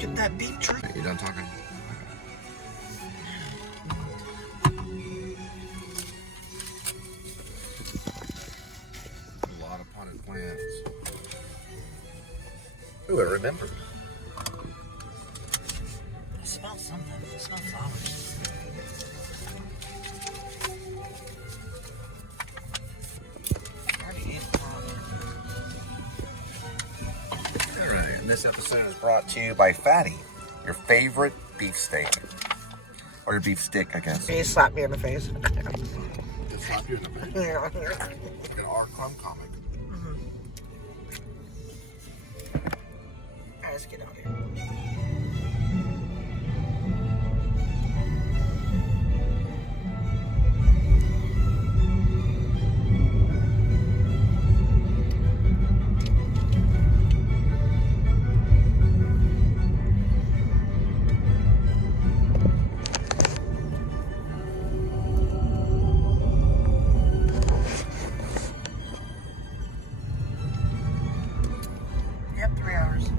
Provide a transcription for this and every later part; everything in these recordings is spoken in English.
look at that beef jerky. You done talking? A lot of potted plants. Ooh, I remember. I smell something. I smell flowers. I already ate a flower. All right, and this episode is brought to you by Fatty, your favorite beef steak. Or your beef stick, I guess. He slapped me in the face. Just slap you in the face. Yeah. Like an R. Crumb comic. Alright, let's get out here. Yep, 3 hours.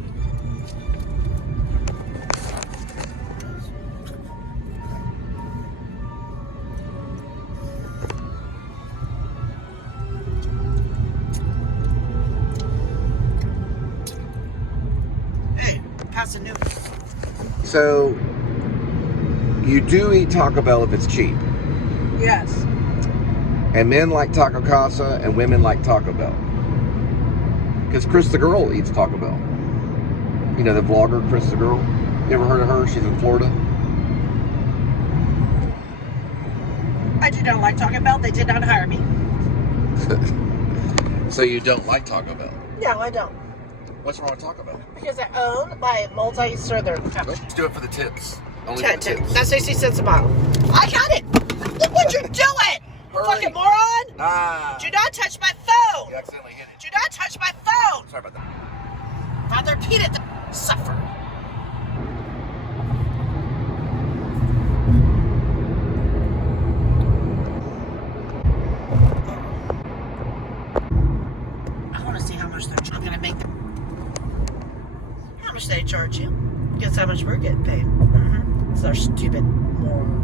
Hey, pass the news. So, you do eat Taco Bell if it's cheap. Yes. And men like Taco Casa and women like Taco Bell. Because Chris the Girl eats Taco Bell. You know the vlogger, Chris the Girl? You ever heard of her? She's in Florida. I do not like Taco Bell. They did not hire me. So you don't like Taco Bell? No, I don't. What's wrong with Taco Bell? Because I own by multi-southern company. Let's do it for the tips. Only for the 10 tips. That's 60 cents a bottle. I got it! Look what you're doing! You fucking moron! Ah. Do not touch my phone! You accidentally hit it. Do not touch my phone! Sorry about that. Father Peter suffer. I want to see how much they're going to make them. How much they charge you? Guess how much we're getting paid. It's our stupid moron.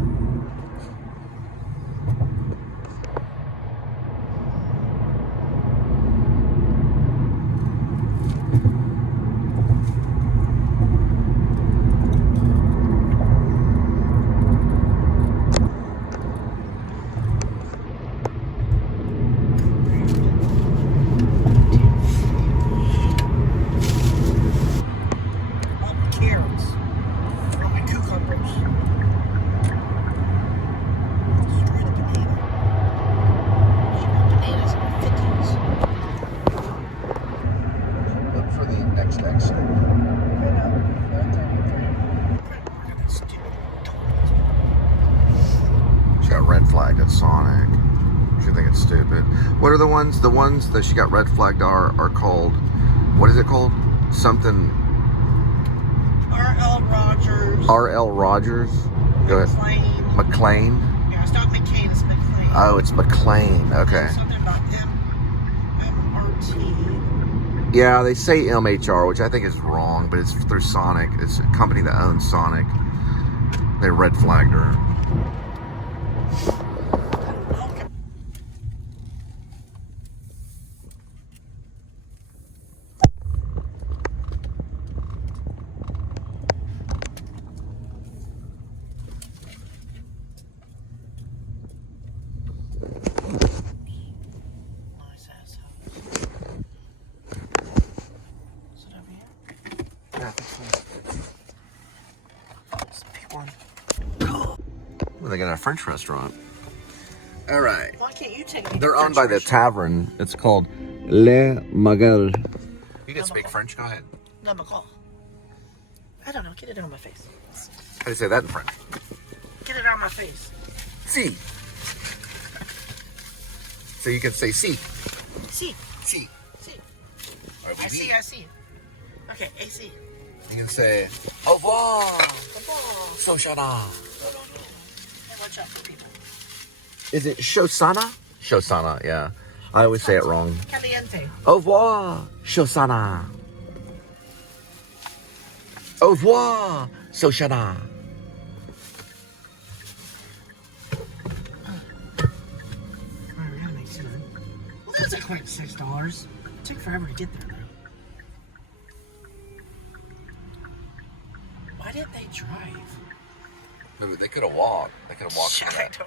Carrots, Roman cucumbers. Destroy the banana. Ship bananas in the 50s. Look for the next exit. Look at that stupid donut. She got red flagged at Sonic. She think it's stupid. What are the ones? The ones that she got red flagged are called. What is it called? Something. R.L. Rogers. R.L. Rogers. Go ahead. McLean. Yeah, it's not McCain, it's McLean. Oh, it's McLean. Okay. Something about MRT. Yeah, they say MHR, which I think is wrong, but it's through Sonic. It's a company that owns Sonic. They red flagged her. Nice ass house. Is it over here? Yeah, I think It's a big one. Well, they got a French restaurant. All right. Why can't you take me? They're owned by the tavern. It's called Le Magal. You can speak French. Go ahead. No, McCall. I don't know. Get it on my face. How do you say that in French? Get it on my face. Si. So you can say si. See. Si. See. Or I see. I see. Okay. AC. You can say au revoir. Come on. Soshana. Hey, watch out for people. Is it Shosana? Shosana, yeah. I always say it wrong. Caliente. Au revoir, Shosana. Au revoir, Soshana. Alright, we gotta make dinner. Well, that's a quick $6. It took forever to get there, though. Why didn't they drive? Maybe they could have walked. They could have walked. Shut to up. the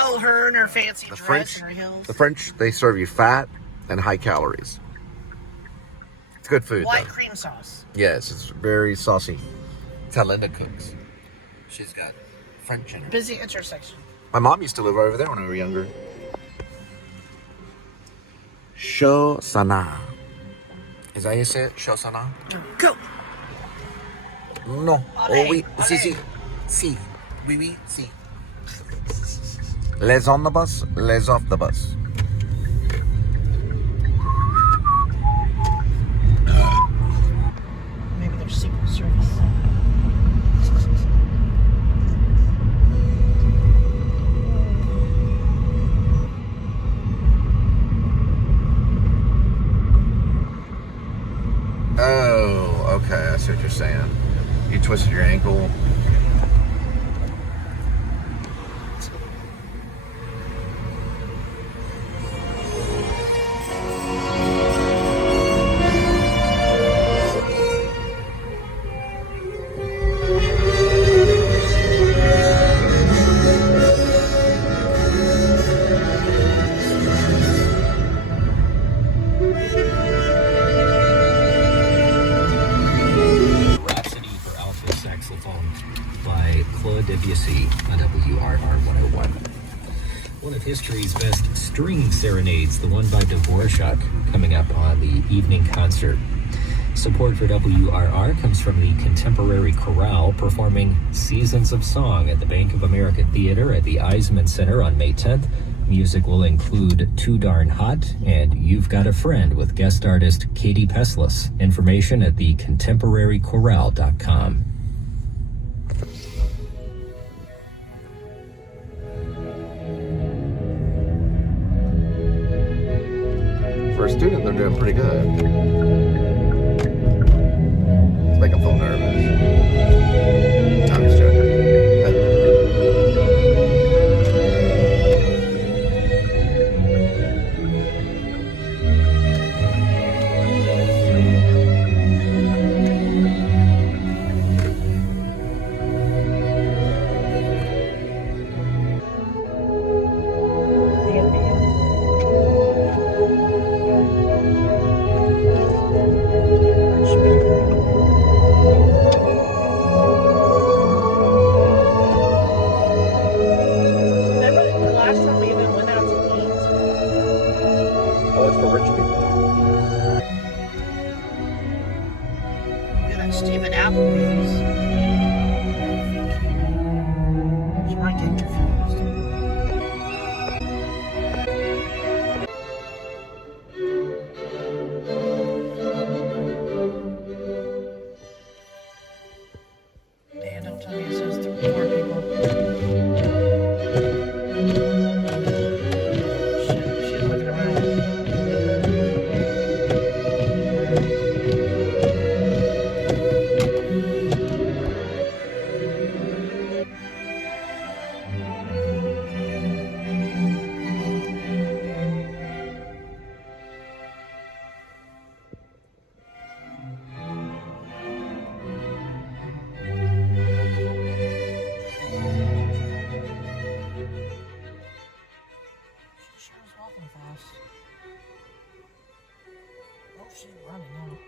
Oh, her and her fancy the dress French, and her heels. the French, they serve you fat and high calories. It's good food. White though. cream sauce. Yes, it's very saucy. It's how Linda cooks. She's got French in her. Busy intersection. My mom used to live over there when we were younger. Shosana. Is that how you say it? Shosana? Go. No. Allez, Oh oui. Si, allez. si. Si. Oui, oui, si. Les on the bus, les off the bus. Maybe there's Secret Service. Oh, okay. I see what you're saying. You twisted your ankle. One of history's best string serenades, the one by Dvorak, coming up on the evening concert. Support for WRR comes from the Contemporary Chorale performing Seasons of Song at the Bank of America Theater at the Eisman Center on May 10th. Music will include Too Darn Hot and You've Got a Friend with guest artist Katie Peslis. Information at thecontemporarychorale.com. For a student, they're doing pretty good. Let's make them feel nervous. I'm just joking. Stupid Applebee's. She might get confused. Dan, don't tell me it says 4 people. Shit, she's looking around. Walking fast. Oh, she's running now.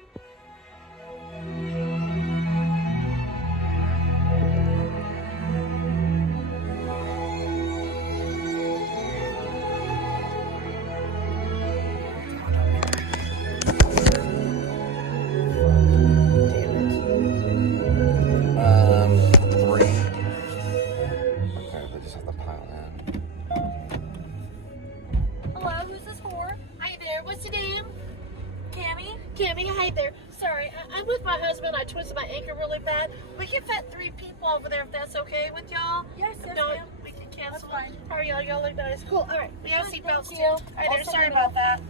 Cammy, hi there. Sorry, I'm with my husband. I twisted my ankle really bad. We can fit 3 people over there if that's okay with y'all. Yes, yes, No, ma'am. we can cancel. That's fine. How are y'all? Y'all look nice. Cool. All right. We have Good, seatbelts thank too. you. All right, there. Also Sorry good. about that.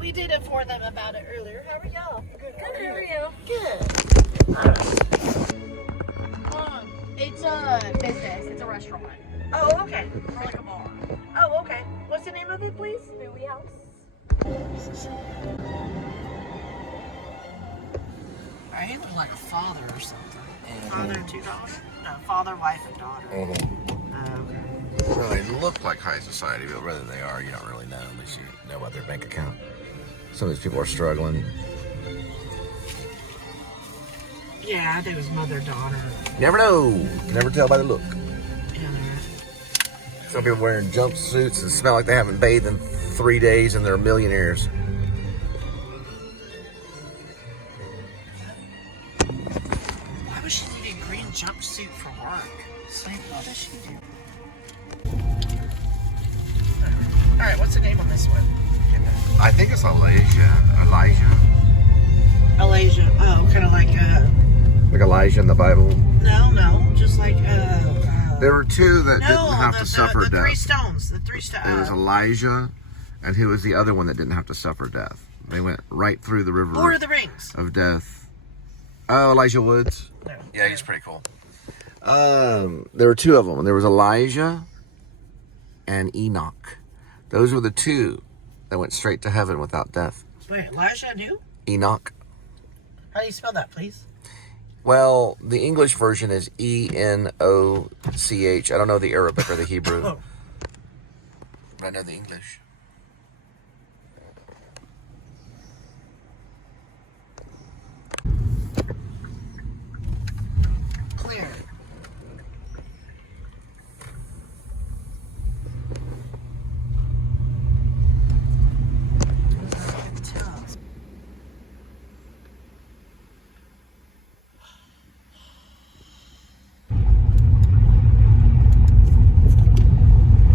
We did inform them about it earlier. How are y'all? Good, how are you? Good. All right. restaurant. Oh, okay. Or like a bar. Oh, okay. What's the name of it, please? Bowie House. He looked like a father or something. Father and 2 daughters? No, father, wife, and daughter. Oh, okay. Well, they look like high society, but whether they are, you don't really know unless you know about their bank account. Some of these people are struggling. Yeah, I think it was mother-daughter. Never know. Never tell by the look. Yeah, Some people wearing jumpsuits and smell like they haven't bathed in 3 days and they're millionaires. why would she need a green jumpsuit for work? Same, what does she do? Alright, what's the name on this one? I think it's Elijah. Elijah. Oh, kind of like, Like Elijah in the Bible. no, just like, There were 2 that didn't have to suffer the death. 3 stones. The 3 stones. It was Elijah, and who was the other one that didn't have to suffer death? They went right through the river Lord of the Rings. of death. Oh, Elijah Woods. No. Yeah, he's pretty cool. There were 2 of them. There was Elijah and Enoch. Those were the 2 that went straight to heaven without death. Wait, Elijah and who? Enoch. How do you spell that, please? Well, the English version is Enoch. I don't know the Arabic or the Hebrew. Oh. But I know the English. Clear.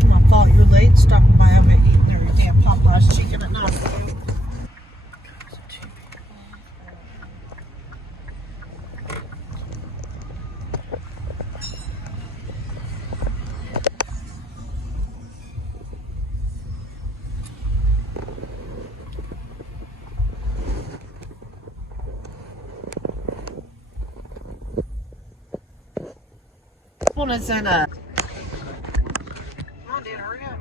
My fault, you're late. Stopping by, I'm gonna eat their damn Popeye's chicken at night. One is in a. Come on, dude, hurry up.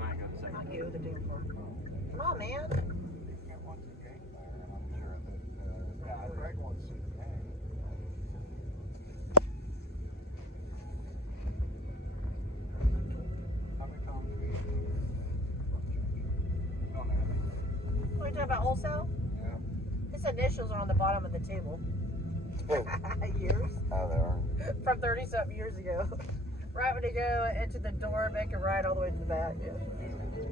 Not you, the damn car. Come on, man. What are you talking about, wholesale? Yeah. His initials are on the bottom of the table. Years. Oh, they are. From 30-something years ago. Right when you go into the door, make a right all the way to the back. Yeah.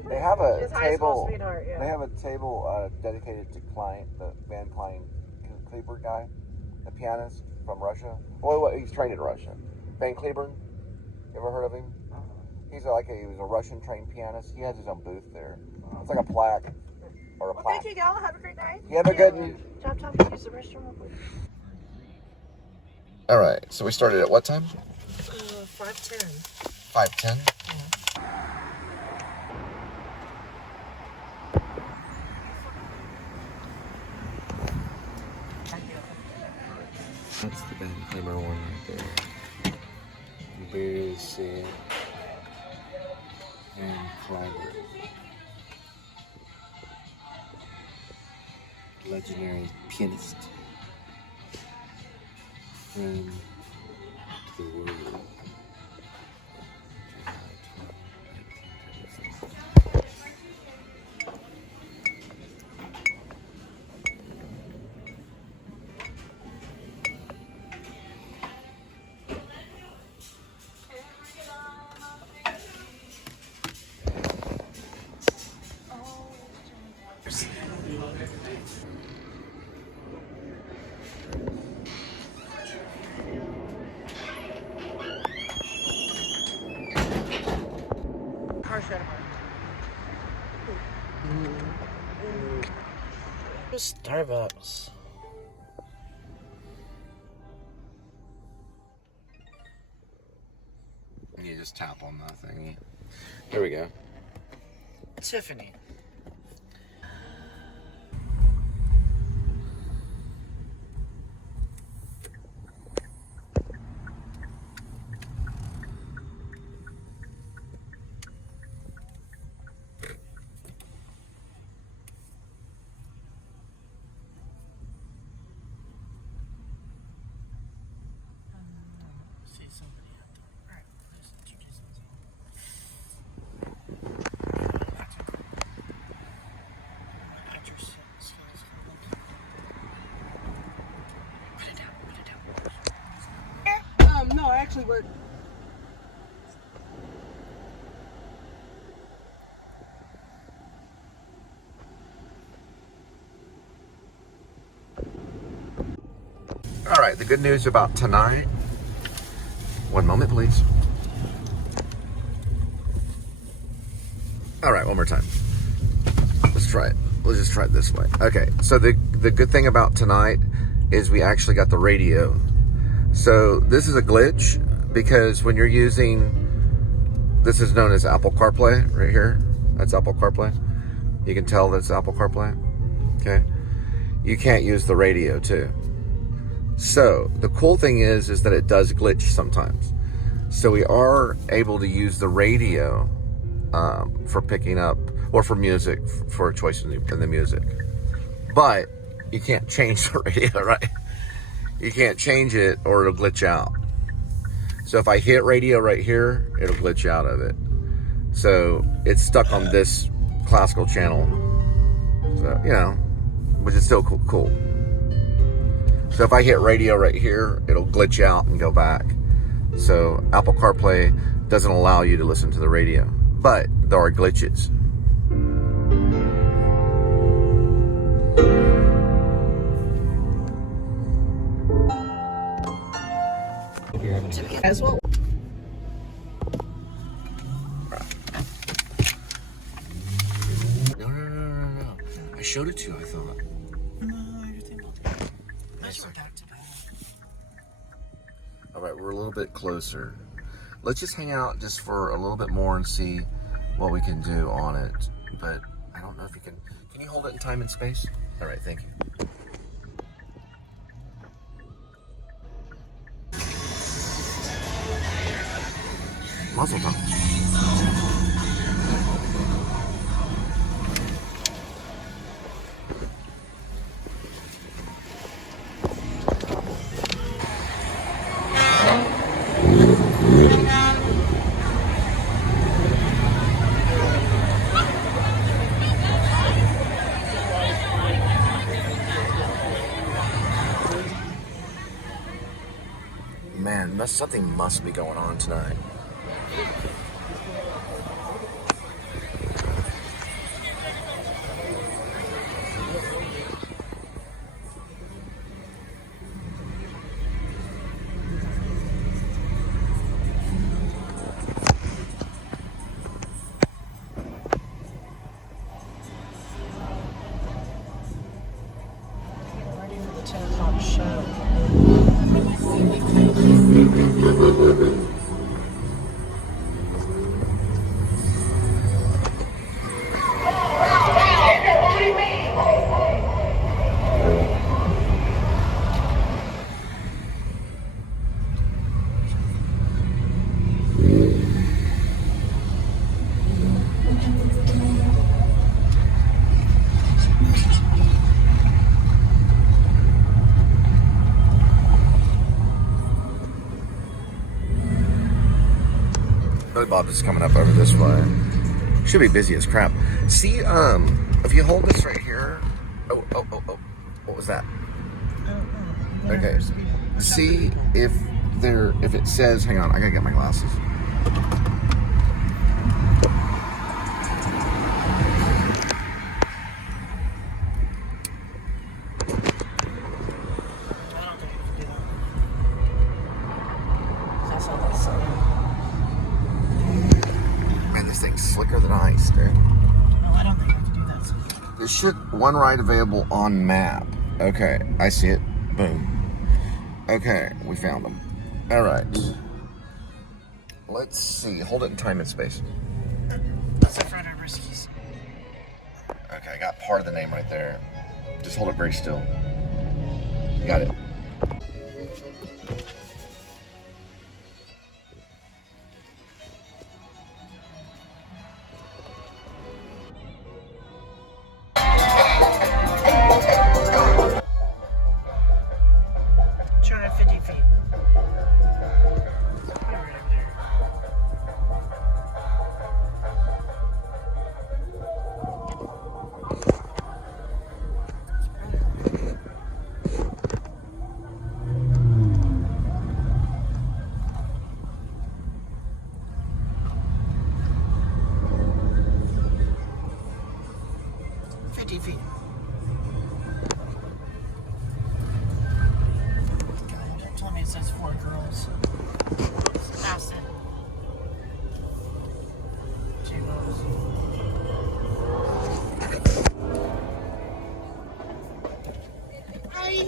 They have a His high school table. sweetheart, yeah. They have a table dedicated to Klein, the Van Klein Kleber guy, the pianist from Russia. Well, he's trained in Russia. Van Kleber. You ever heard of him? He was a Russian trained pianist. He has his own booth there. It's like a plaque or a Well, plaque. thank you, y'all. Have a great night. You have a good one. Chop, chop. Can you use the restroom real quick? All right. So we started at what time? 5:10. 5:10. That's the Van Kleber one right there. You barely see it. Van Kleber. Legendary pianist. Friend to the world. Car shut apart. Starbucks. You just tap on that thingy. There we go. Tiffany. actually work. All right, the good news about tonight. One moment, please. All right, one more time. Let's try it. Let's just try it this way. Okay, so the good thing about tonight is we actually got the radio. So this is a glitch because when you're using, this is known as Apple CarPlay right here. That's Apple CarPlay. You can tell that's Apple CarPlay. Okay. You can't use the radio too. So the cool thing is that it does glitch sometimes. So we are able to use the radio for picking up, or for music, for a choice in the music. But you can't change the radio, right? You can't change it or it'll glitch out. So if I hit radio right here, it'll glitch out of it. So it's stuck on this classical channel. So, you know, which is still cool. So if I hit radio right here, it'll glitch out and go back. So Apple CarPlay doesn't allow you to listen to the radio, but there are glitches. As well. No. I showed it to you, I thought. All right, we're a little bit closer. Let's just hang out just for a little bit more and see what we can do on it. But I don't know if you can you hold it in time and space? All right, thank you. Muzzle top. Man, something must be going on tonight. Ready for the 10 o'clock show. Billy Bob is coming up over this way. Should be busy as crap. See, if you hold this right here. Oh. What was that? Okay. See if it says, hang on, I gotta get my glasses. Slicker than ice, dude. No, I don't think I can do that. So. There should one ride available on map. Okay, I see it. Boom. Okay, we found them. All right. Let's see. Hold it in time and space. That's the front of Risky's. Okay, I got part of the name right there. Just hold it very still. Got it.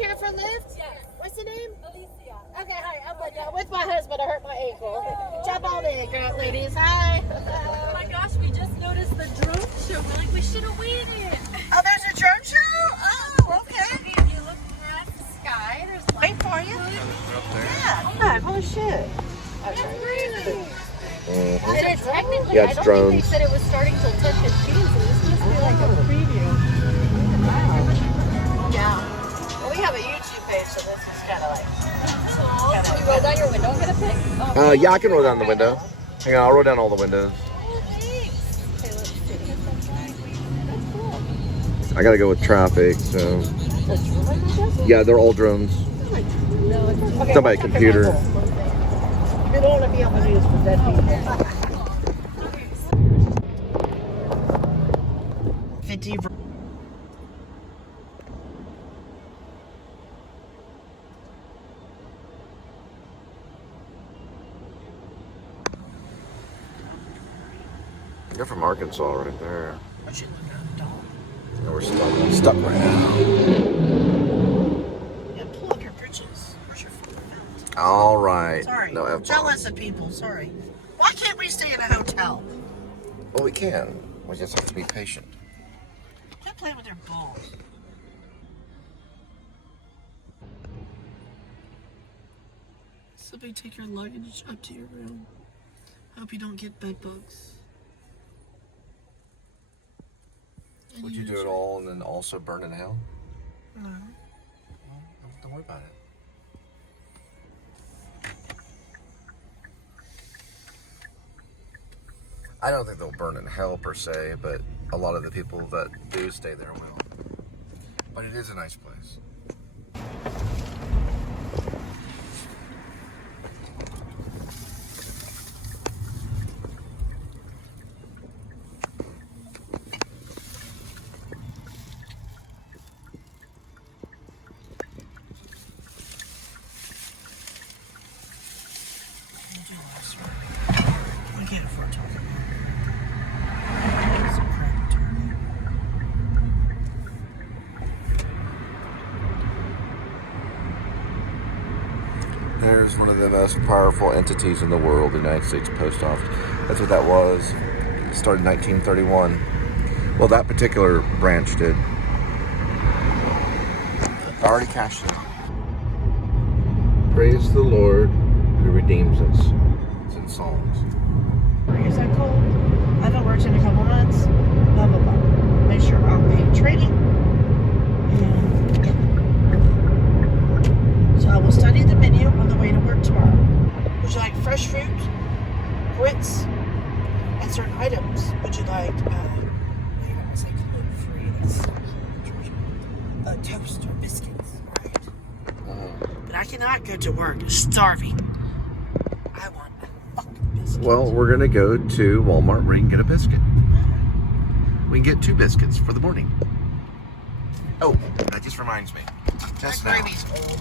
here for a lift? Yes. What's the name? Alicia. Okay, hi. I'm with my husband. I hurt my ankle. Jump on in, girl, ladies. Hi. Oh my gosh, we just noticed the drone show. We're like, we should have waited. Oh, there's a drone show? Oh, okay. If you look past the sky, there's Wait for you. Yeah. Oh, shit. And it's technically, Yeah, I it's don't drones. think they said it was starting till 10:15, so this must be like a preview. Yeah. Well, we have a YouTube page, so this is kind of like... Can you roll down your window and get a pic? Oh, Yeah, I can roll down the window. Hang on, I'll roll down all the windows. thanks. Okay, let's see. That's cool. I gotta go with traffic, so. Yeah, they're all drones. Okay, Done by a computer. You don't want to be on the news for dead people. 50. You're from Arkansas right there. What you looking at, dog? And we're stuck right now. Yeah, pull up your britches. Where's your fucking mouth? All right. Sorry. No I'm F-bombs. jealous of people. Sorry. Why can't we stay in a hotel? Well, we can. We just have to be patient. Quit playing with their balls. Somebody take your luggage up to your room. Hope you don't get bed bugs. Would you do it all and then also burn in hell? No. Well, don't worry about it. I don't think they'll burn in hell per se, but a lot of the people that do stay there will. But it is a nice place. We can't afford to talk about it. It's a crap attorney. There's one of the most powerful entities in the world, the United States Post Office. That's what that was. It started in 1931. Well, that particular branch did. Already cashed in. Praise the Lord who redeems us. It's in Psalms. Is that cold? I haven't worked in a couple months. Blah, blah, blah. Make sure I'm paid training. And so I will study the menu on the way to work tomorrow. Would you like fresh fruit, grits, and certain items? Would you like, you're going to say gluten-free, that's toast or biscuits, right? But I cannot go to work starving. I want a fucking biscuit. Well, we're going to go to Walmart where you can get a biscuit. We can get 2 biscuits for the morning. Oh, that just reminds me. Just that now. gravy's old.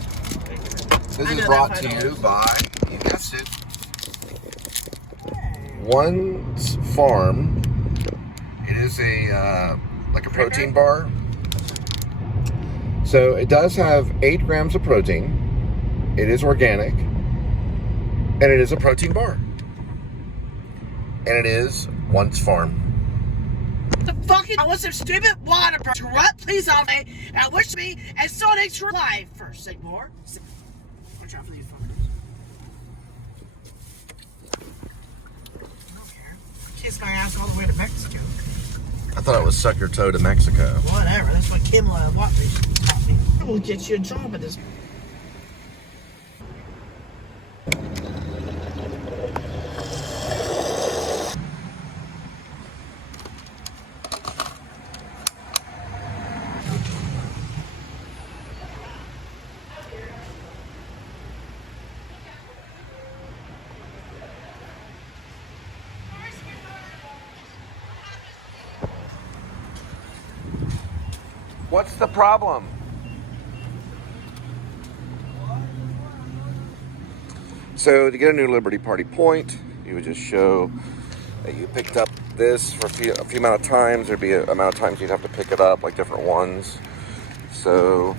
This I is know brought that to part you old. by, you guessed it, One's Farm. It is a like a protein bar. So it does have 8 grams of protein. It is organic. And it is a protein bar. And it is One's Farm. The fucking I want some stupid water interrupt please on me and wish me and so an extra life first Sigmore. Watch out for these fuckers. I don't care. Kiss my ass all the way to Mexico. I thought it was suck your toe to Mexico. Whatever, that's what Kimla Watley taught me. We'll get you a job at this. What's the problem? So to get a new Liberty Party point, you would just show that you picked up this for a few amount of times. There'd be an amount of times you'd have to pick it up, like different ones. So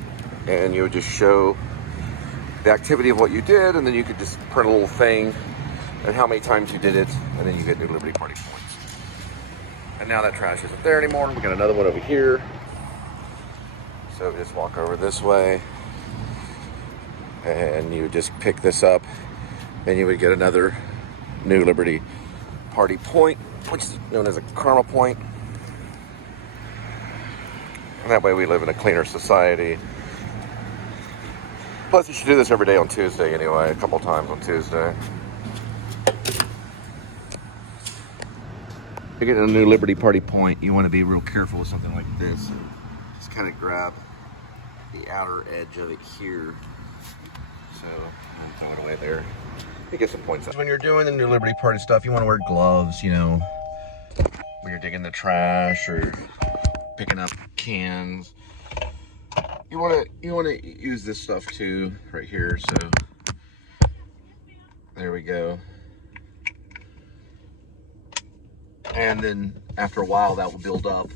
and you would just show the activity of what you did, and then you could just print a little thing and how many times you did it, and then you get New Liberty Party points. And now that trash isn't there anymore. We got another one over here. So just walk over this way, and you would just pick this up, and you would get another New Liberty Party point, which is known as a karma point. And that way we live in a cleaner society. Plus, you should do this every day on Tuesday anyway, a couple times on Tuesday. If you're getting a New Liberty Party point, you want to be real careful with something like this. Just kind of grab the outer edge of it here. So, I'll throw it away there. You get some points. When you're doing the New Liberty Party stuff, you want to wear gloves, you know, when you're digging the trash or picking up cans. You want to use this stuff too, right here. So, there we go. And then after a while, that will build up,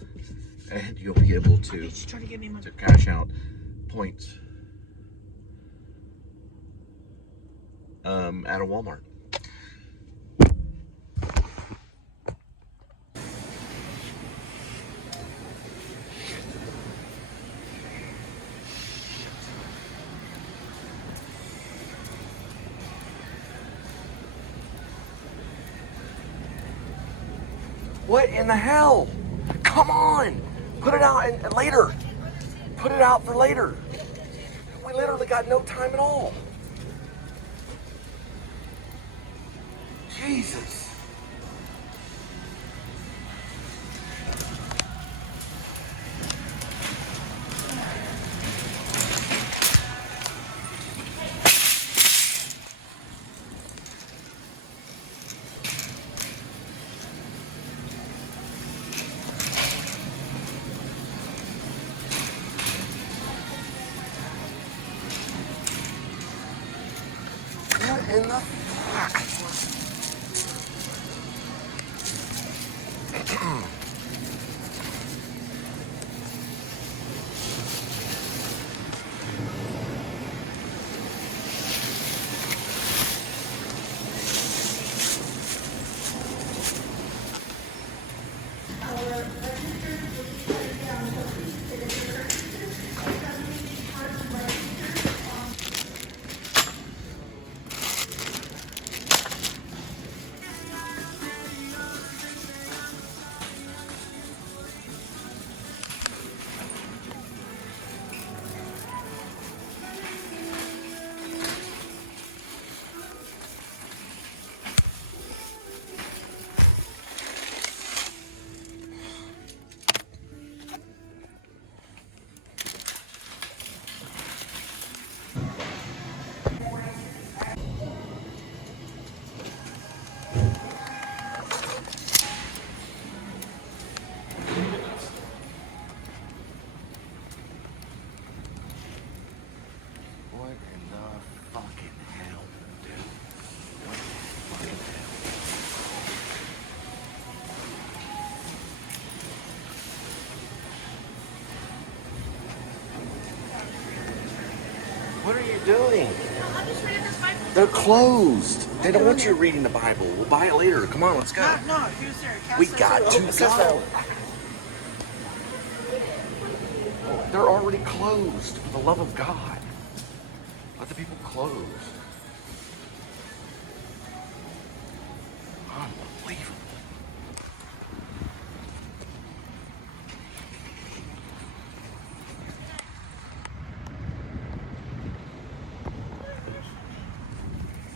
and you'll be able to cash out points at a Walmart. What in the hell? Come on! Put it out and later. Put it out for later. We literally got no time at all. Jesus. In the fuck? What are you doing? I'm just reading this Bible. They're closed. They don't want you reading the Bible. We'll buy it later. Come on, let's go. No, he was there. We got to go. They're already closed. For the love of God. Let the people close. Unbelievable.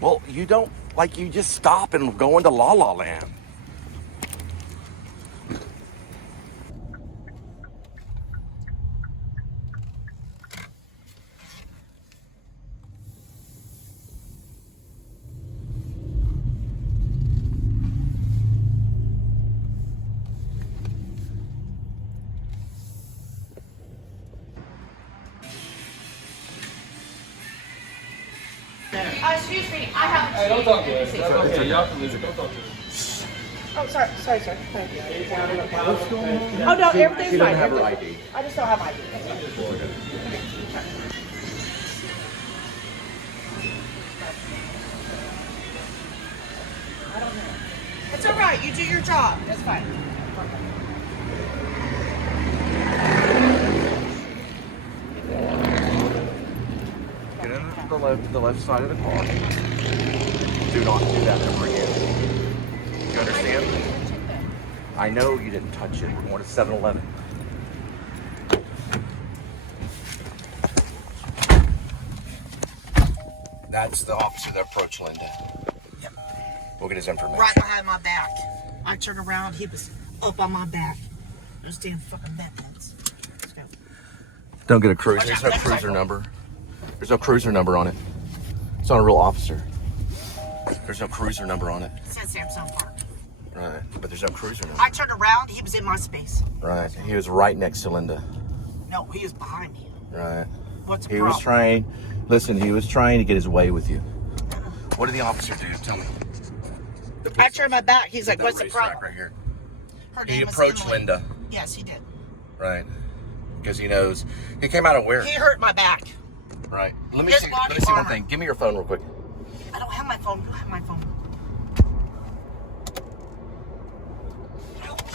Well, you don't, like, you just stop and go into La La Land. Excuse me, I have a Hey, don't talk to us. It's okay. Y'all can leave it. Don't talk to us. Oh, sorry, sir. Thank you. Oh, no, everything's fine. have her ID. I just don't have ID. I don't know. It's all right. You do your job. That's fine. Get in the left side of the car. Do not do that ever again. You understand? I know you didn't touch it. We're going to 7-Eleven. That's the officer that approached Linda. Yep. We'll get his information. Right behind my back. I turned around. He was up on my back. Those damn fucking Batmans. Let's go. Don't get a cruiser. There's no cruiser number. There's no cruiser number on it. It's not a real officer. There's no cruiser number on it. It says Samsung Park. Right, but there's no cruiser number. I turned around. He was in my space. Right, he was right next to Linda. No, he was behind me. Right. What's the He problem? was trying, listen, he was trying to get his way with you. What did the officer do? Tell me. I turned my back. He's like, what's the RaceTrac problem? right here. Her He name was approached Emily. Linda. Yes, he did. Right. Because he knows. He came out of where? He hurt my back. Right. Let me His see body one armor. thing. Give me your phone real quick. I don't have my phone. I don't have my phone.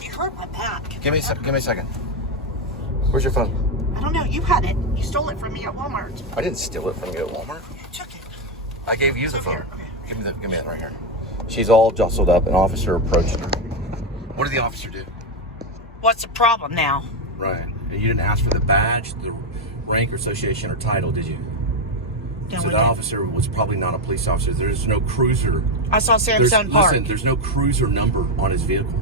He hurt my back. Give me a second. Where's your phone? I don't know. You had it. You stole it from me at Walmart. I didn't steal it from you at Walmart. You took it. I gave you the It's phone. here. Okay. Give me that right here. She's all jostled up. An officer approached her. What did the officer do? What's the problem now? Right. And you didn't ask for the badge, the rank or association or title, did you? No, So we that didn't. officer was probably not a police officer. There's no cruiser. I saw Samsung Park. Listen, there's no cruiser number on his vehicle.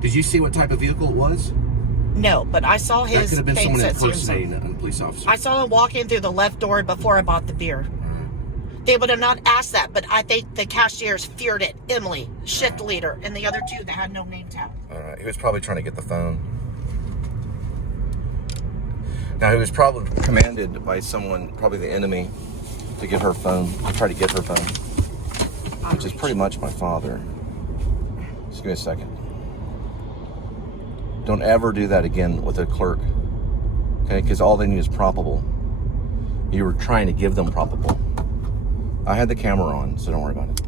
Did you see what type of vehicle it was? No, but I saw That his could have been thing someone said impersonating Samsung. a police officer. I saw him walk in through the left door before I bought the beer. They would have not asked that, but I think the cashiers feared it. Emily, shift leader, and the other two that had no name tag. He was probably trying to get the phone. Now, he was probably commanded by someone, probably the enemy, to get her phone. I tried to get her phone, which is pretty much my father. Just give me a second. Don't ever do that again with a clerk, okay? Because all they need is probable. You were trying to give them probable. I had the camera on, so don't worry about it.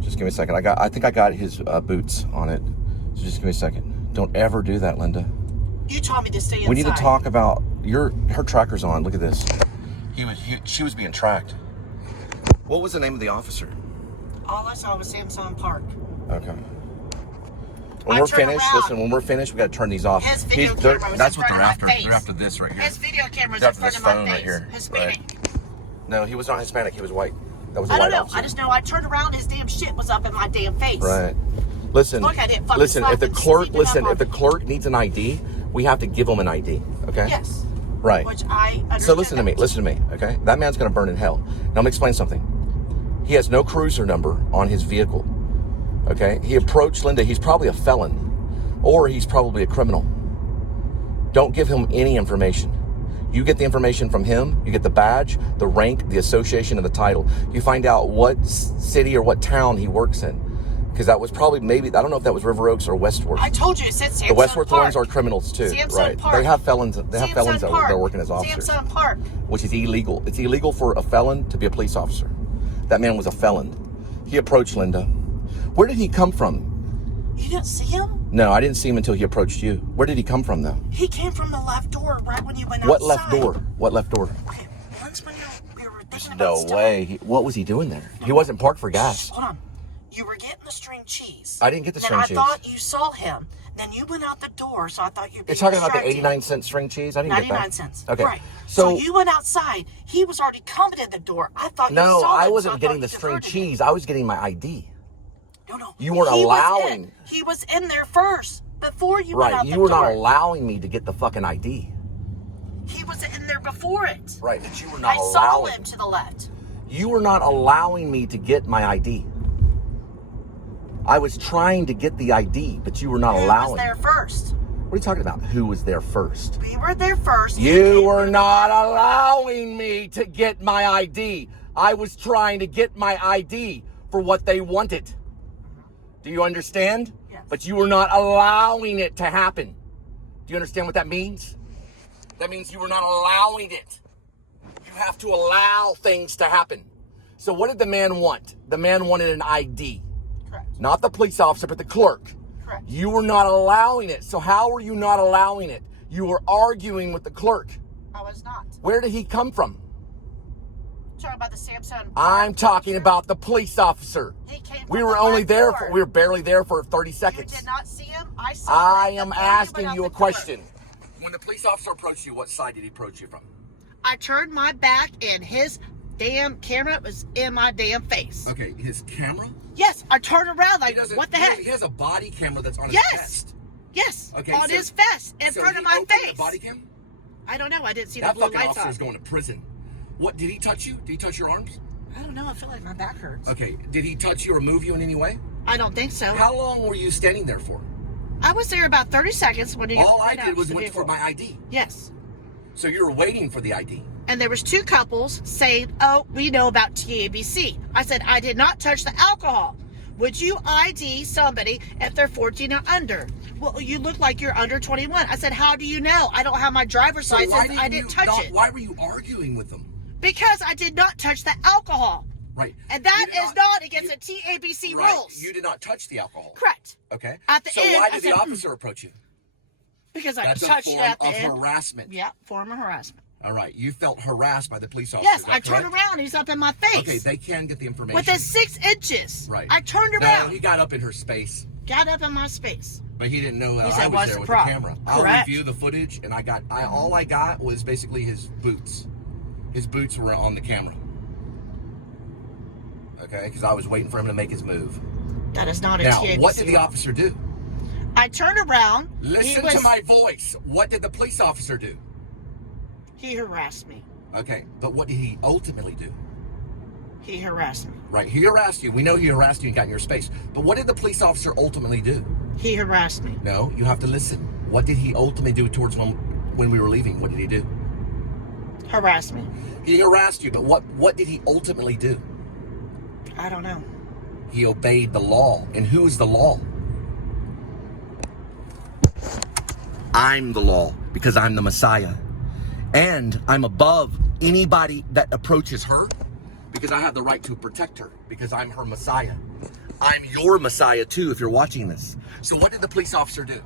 Just give me a second. I think I got his boots on it. So just give me a second. Don't ever do that, Linda. You told me to stay inside. We need to talk about her tracker's on. Look at this. She was being tracked. What was the name of the officer? All I saw was Samsung Park. Okay. When I we're turned finished, around. listen, when we're finished, we got to turn these off. His video camera was That's in what front they're of after. my face. They're after this right here. His video camera's They're in after front this of my phone face. right here. Hispanic. No, he was not Hispanic. He was white. That was a I don't white know. officer. I just know I turned around, his damn shit was up in my damn face. Right. Listen. Look, I didn't fucking Listen. stop If the and clerk, sneak it up on if the me. clerk needs an ID, we have to give him an ID. Okay. Yes. Right. Which I understand. So listen to me. that. Listen to me. Okay. That man's gonna burn in hell. Now I'm gonna explain something. He has no cruiser number on his vehicle. Okay. He approached Linda. He's probably a felon, or he's probably a criminal. Don't give him any information. You get the information from him. You get the badge, the rank, the association, and the title. You find out what city or what town he works in. Because that was probably I don't know if that was River Oaks or Westworth. I told you it said Samsung The Westworth Park. ones are criminals too, Samsung right? Park. They have felons. They have Samsung felons that Park. they're working as officers, Samsung Park. which is illegal. It's illegal for a felon to be a police officer. That man was a felon. He approached Linda. Where did he come from? You didn't see him? No, I didn't see him until he approached you. Where did he come from, though? He came from the left door right when you went What outside. left door? What left door? Okay, once when we were thinking about No stuff. way. What was he doing there? He wasn't parked for gas. Hold on. You were getting the string cheese. I didn't get the string Then cheese. I thought you saw him. Then you went out the door, so I thought you were You're talking about the distracted. 89-cent string cheese? I didn't get that. 99 cents. Okay. Right. So you went outside. He was already coming in the door. I thought you no, saw him. I so wasn't thought getting you the string diverted him. cheese. I was getting my ID. No. You weren't He was allowing. in. He was in there first before you went out Right. the You door. were not allowing me to get the fucking ID. He was in there before it. Right. That you were not I saw allowing. him to the left. You were not allowing me to get my ID. I was trying to get the ID, but you were not Who allowing. was there first? What are you talking about? Who was there first? We were there first. You were not allowing me to get my ID. I was trying to get my ID for what they wanted. Do you understand? Yes. But you were not allowing it to happen. Do you understand what that means? That means you were not allowing it. You have to allow things to happen. So what did the man want? The man wanted an ID. Correct. Not the police officer, but the clerk. Correct. You were not allowing it. So how were you not allowing it? You were arguing with the clerk. I was not. Where did he come from? Talking about the Samsung. I'm talking about the police officer. He came from We the were only left there door. we were barely there for 30 seconds. You did not see him? I saw I him. am The volume asking went you a out the door. question. When the police officer approached you, what side did he approach you from? I turned my back and his damn camera was in my damn face. Okay, his camera? Yes, I turned around He like, doesn't- what the heck? He has a body camera that's on his Yes. vest. Yes, Okay, on so- his vest, in So front he of my opened face. the body cam? I don't know. I didn't see That the blue fucking lights officer on. is going to prison. What, did he touch you? Did he touch your arms? I don't know. I feel like my back hurts. Okay, did he touch you or move you in any way? I don't think so. How long were you standing there for? I was there about 30 seconds when he All I went out did was to the went for vehicle. my ID. Yes. So you were waiting for the ID. And there was two couples saying, oh, we know about TABC. I said, I did not touch the alcohol. Would you ID somebody if they're 14 or under? Well, you look like you're under 21. I said, how do you know? I don't have my driver's license. I didn't touch it. Why were you arguing with them? Because I did not touch the alcohol. Right. And that You did is not against the TABC right. rules. You did not touch the alcohol. Correct. Okay. At the so end, why I did said, the officer approach you? Because I That's touched a it form at the of end. harassment. Yeah, form of harassment. All right. You felt harassed by the police officer. Yes, is that I turned correct? around. He's up in my face. Okay, they can get the information. Within 6 inches. Right. I turned No, around. he got up in her space, Got up in my space. but he didn't know that He I said, was "What's there the with problem?" the camera. I'll Correct. review the footage, and all I got was basically his boots. His boots were on the camera. Okay, because I was waiting for him to make his move. That is not a Now, TABC. what did the officer do? I turned around. Listen to my voice. What did the police officer do? He harassed me. Okay, but what did he ultimately do? He harassed me. Right, he harassed you. We know he harassed you and got in your space. But what did the police officer ultimately do? He harassed me. No, you have to listen. What did he ultimately do towards when we were leaving? What did he do? Harassed me. He harassed you, but what did he ultimately do? I don't know. He obeyed the law. And who is the law? I'm the law because I'm the Messiah. And I'm above anybody that approaches her because I have the right to protect her because I'm her Messiah. I'm your Messiah too if you're watching this. So what did the police officer do?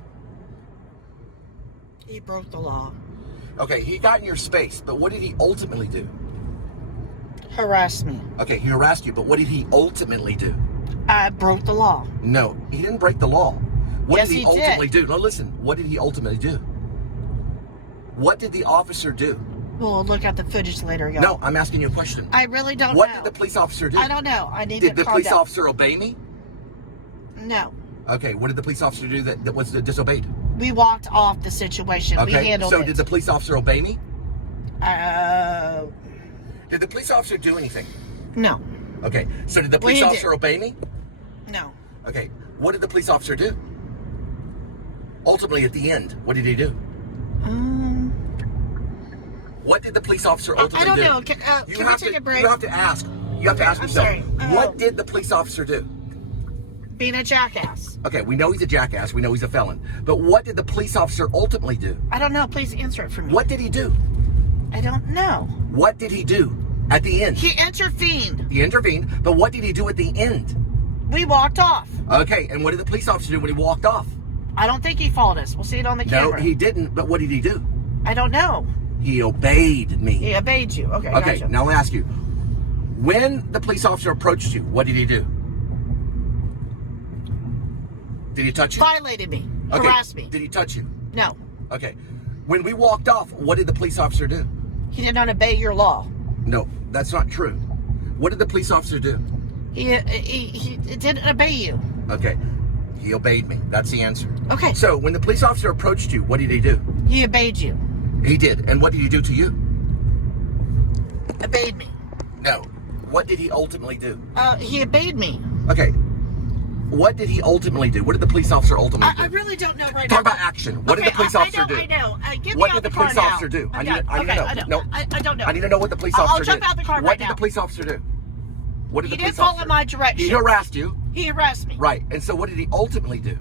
He broke the law. Okay, he got in your space, but what did he ultimately do? Harassed me. Okay, he harassed you, but what did he ultimately do? I broke the law. No, he didn't break the law. What Yes, did he he ultimately did. do? No, listen. What did he ultimately do? What did the officer do? We'll look at the footage later, y'all. No, I'm asking you a question. I really don't What know. did the police officer do? I don't know. I need Did to the calm police down. officer obey me? No. Okay, what did the police officer do that was disobeyed? We walked off the situation. We Okay, handled so it. did the police officer obey me? Did the police officer do anything? No. Okay, so did the Well, police he officer did. obey me? No. Okay, what did the police officer do? Ultimately, at the end, what did he do? What did the police officer ultimately I do? don't know. Can we take a break? You have to ask. You have to ask I'm yourself. sorry. What did the police officer do? Being a jackass. Okay, we know he's a jackass. We know he's a felon. But what did the police officer ultimately do? I don't know. Please answer it for me. What did he do? I don't know. What did he do at the end? He intervened. He intervened, but what did he do at the end? We walked off. Okay, and what did the police officer do when he walked off? I don't think he followed us. We'll see it on the No, camera. he didn't, but what did he do? I don't know. He obeyed me. He obeyed you. Okay, Okay, gotcha. now I'll ask you. When the police officer approached you, what did he do? Did he touch you? Violated me. Okay. Harassed me. Did he touch you? No. Okay. When we walked off, what did the police officer do? He did not obey your law. No, that's not true. What did the police officer do? He didn't obey you. Okay. He obeyed me. That's the answer. Okay. So when the police officer approached you, what did he do? He obeyed you. He did. And what did he do to you? Obeyed me. No. What did he ultimately do? He obeyed me. Okay. What did he ultimately do? What did the police officer ultimately do? I really don't know right Talk now. about action. What did the police officer do? I know. Get What me out did the the car police now. officer do? I need to I know. No. don't know. I need to know what the police I'll officer did. jump out the car What right did now. the police officer do? What did He the didn't police follow officer my direction. He harassed you. He harassed me. Right. And so what did he ultimately do?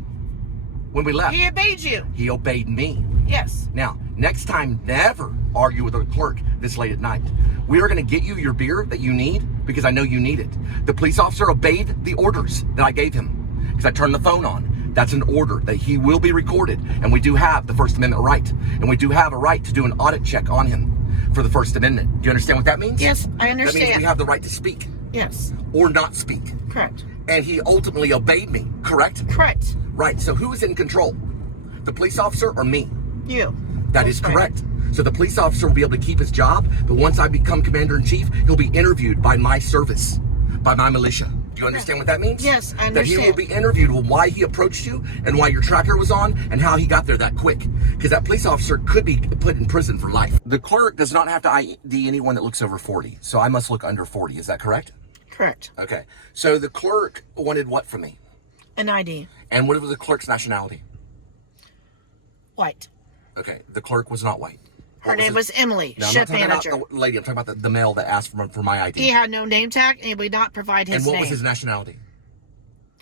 When we left, He obeyed you. he obeyed me. Yes. Now, next time, never argue with a clerk this late at night. We are going to get you your beer that you need because I know you need it. The police officer obeyed the orders that I gave him because I turned the phone on. That's an order that he will be recorded. And we do have the First Amendment right. And we do have a right to do an audit check on him for the First Amendment. Do you understand what that means? Yes, I understand. That means we have the right to speak. Yes. Or not speak. Correct. And he ultimately obeyed me, correct? Correct. Right, so who is in control? The police officer or me? You. That is correct. So the police officer will be able to keep his job, but once I become commander-in-chief, he'll be interviewed by my service, by my militia. Do you understand what that means? Yes, I understand. That he will be interviewed on why he approached you and why your tracker was on and how he got there that quick. Because that police officer could be put in prison for life. The clerk does not have to ID anyone that looks over 40, so I must look under 40. Is that correct? Correct. Okay. So the clerk wanted what from me? An ID. And what was the clerk's nationality? White. Okay. The clerk was not white. Her name was Emily, No, ship I'm not manager. talking about the lady. I'm talking about the male that asked for my ID. He had no name tag, and he would not provide his and name. what was his nationality?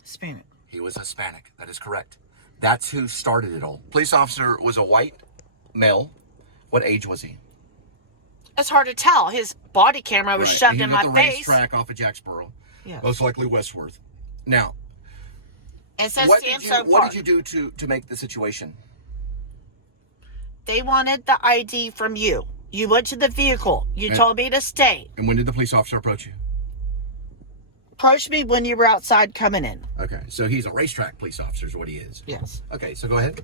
Hispanic. He was Hispanic. That is correct. That's who started it all. Police officer was a white male. What age was he? It's hard to tell. His body camera was shoved in my face. RaceTrac off of Jacksboro. Yeah. Most likely Westworth. Now, It says what Samsung did you do to make the situation? They wanted the ID from you. You went to the vehicle. You told me to stay. And when did the police officer approach you? Approached me when you were outside coming in. Okay, so he's a RaceTrac police officer is what he is. Yes. Okay, so go ahead.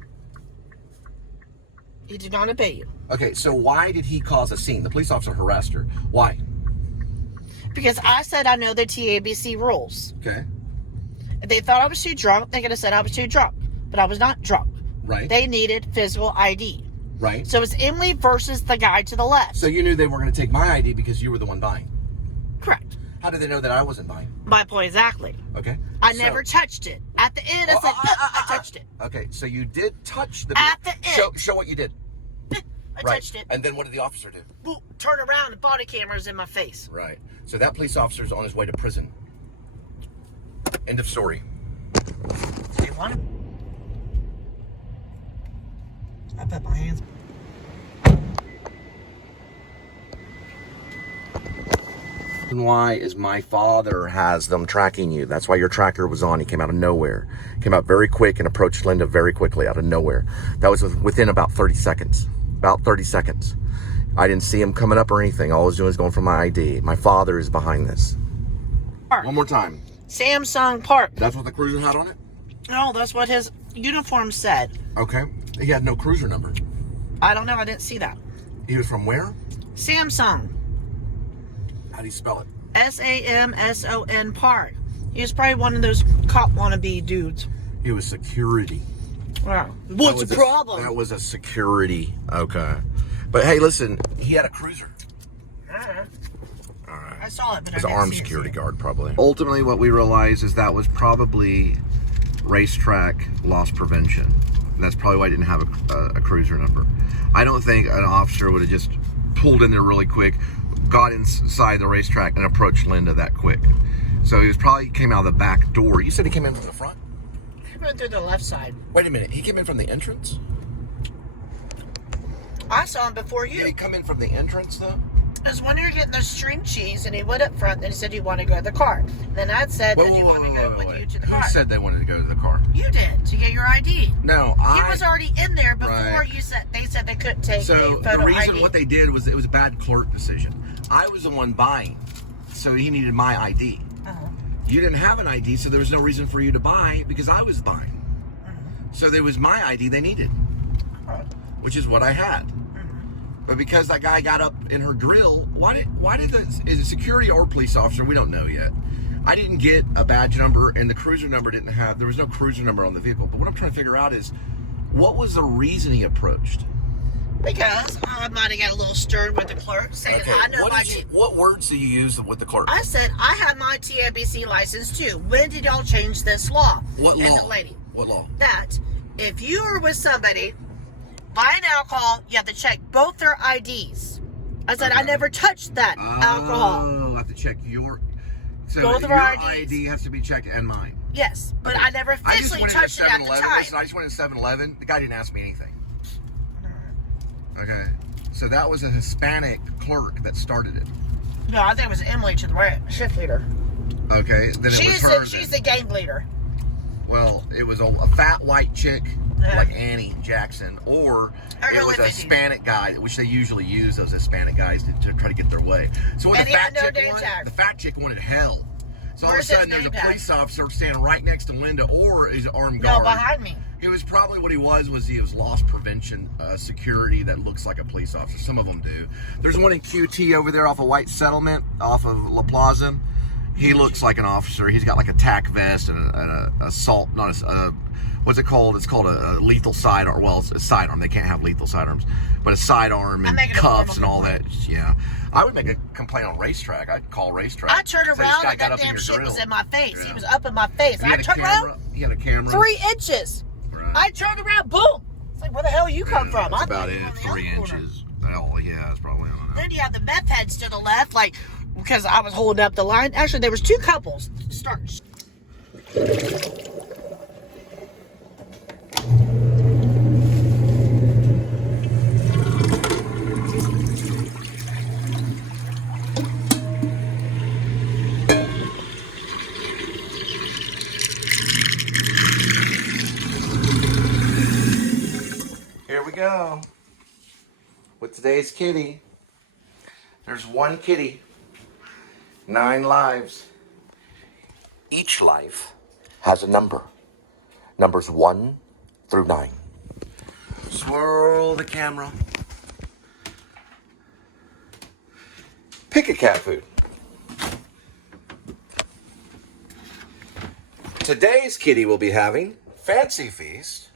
He did not obey you. Okay, so why did he cause a scene? The police officer harassed her. Why? Because I said I know the TABC rules. Okay. If they thought I was too drunk, they could have said I was too drunk. But I was not drunk. Right. They needed physical ID. Right. So it's Emily versus the guy to the left. So you knew they were going to take my ID because you were the one buying. Correct. How did they know that I wasn't buying? My point exactly. Okay. I never touched it. At the end, I said, I touched it. Okay, so you did touch the... At the end. Show what you did. I touched it. And then what did the officer do? Boop, turn around, the body camera's in my face. Right. So that police officer's on his way to prison. End of story. They want him. I put my hands... Why is my father has them tracking you? That's why your tracker was on. He came out of nowhere. Came out very quick and approached Linda very quickly out of nowhere. That was within about 30 seconds. About 30 seconds. I didn't see him coming up or anything. All I was doing is going for my ID. My father is behind this. Park. One more time. Samsung Park. That's what the cruiser had on it? No, that's what his uniform said. Okay. He had no cruiser number. I don't know. I didn't see that. He was from where? Samsung. How do you spell it? SAMSON Park. He was probably one of those cop wannabe dudes. He was security. Wow. What's the problem? That was a security. Okay. But hey, listen, he had a cruiser. I saw it, but It was I an didn't armed see security it. guard, probably. Ultimately, what we realized is that was probably RaceTrac loss prevention. That's probably why I didn't have a cruiser number. I don't think an officer would have just pulled in there really quick, got inside the RaceTrac, and approached Linda that quick. So he was probably came out of the back door. You said he came in from the front? He went through the left side. Wait a minute. He came in from the entrance? I saw him before Did you. he come in from the entrance, though? It was when you were getting the string cheese, and he went up front, and he said, you want to go to the car. Then I said, do you want me to go with you to the car? Who said they wanted to go to the car? You did, to get your ID. No, He was already in there before Right. you said, they said they couldn't take a So photo the reason ID. what they did was it was a bad clerk decision. I was the one buying, so he needed my ID. You didn't have an ID, so there was no reason for you to buy because I was buying. So there was my ID they needed, which is what I had. But because that guy got up in her grill, is it security or police officer? We don't know yet. I didn't get a badge number, and the cruiser number there was no cruiser number on the vehicle. But what I'm trying to figure out is, what was the reason he approached? Because I might have got a little stirred with the clerk, saying, I know What words do you use with the clerk? I said, I had my TABC license too. When did y'all change this law? What And law? the lady, What law? that if you are with somebody buying alcohol, you have to check both their IDs. I said, I never touched that alcohol. Oh, I have to check your... So Both of your our IDs. ID has to be checked and mine. Yes, but I never physically touched it at the time. Listen, I just went to 7-Eleven. The guy didn't ask me anything. Okay. So that was a Hispanic clerk that started it. No, I think it was Emily to the right, shift leader. Okay, then She's the gang leader. Well, it was a fat white chick like Annie Jackson, or it was a Hispanic guy, which they usually use those Hispanic guys to try to get their way. So when the fat chick wanted hell. So all of a sudden there's a police officer standing right next to Linda, or his armed guard. No, behind me. It was probably what he was loss prevention security that looks like a police officer. Some of them do. There's one in QT over there off of White Settlement, off of La Plaza. He looks like an officer. He's got like a tack vest and a assault, not a, what's it called? It's called a lethal sidearm. Well, it's a sidearm. They can't have lethal sidearms, but a sidearm and cuffs and all that. Yeah, I would make a complaint on RaceTrac. I'd call RaceTrac. I turned around and that damn shit was in my face. Yeah. He was up in my face. I turned around. He had a camera. 3 inches. Right. I turned around. Boom. It's like, where the hell you come from? That's about it. 3 inches. Oh yeah, it's probably. I don't know. Then you have the meth heads to the left, like. Because I was holding up the line. Actually, there was 2 couples. Start. Here we go. With today's kitty. There's one kitty. 9 lives. Each life has a number. Numbers 1 through 9. Swirl the camera. Pick a cat food. Today's kitty will be having Fancy Feast,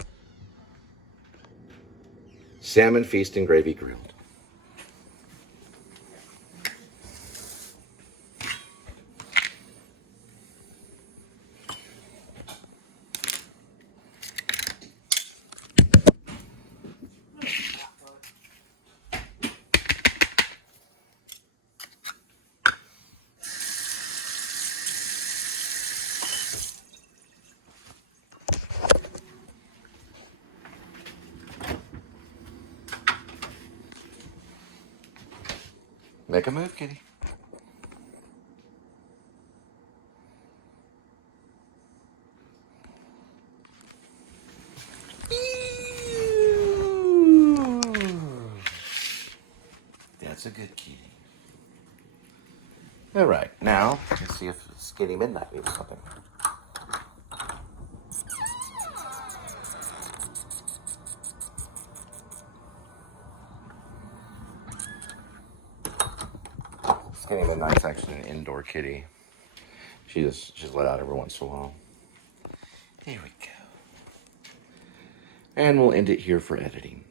Salmon Feast and Gravy Grilled. Make a move, kitty. That's a good kitty. All right, now let's see if Skinny Midnight needs something. Skinny Midnight's actually an indoor kitty. She's let out every once in a while. There we go. And we'll end it here for editing.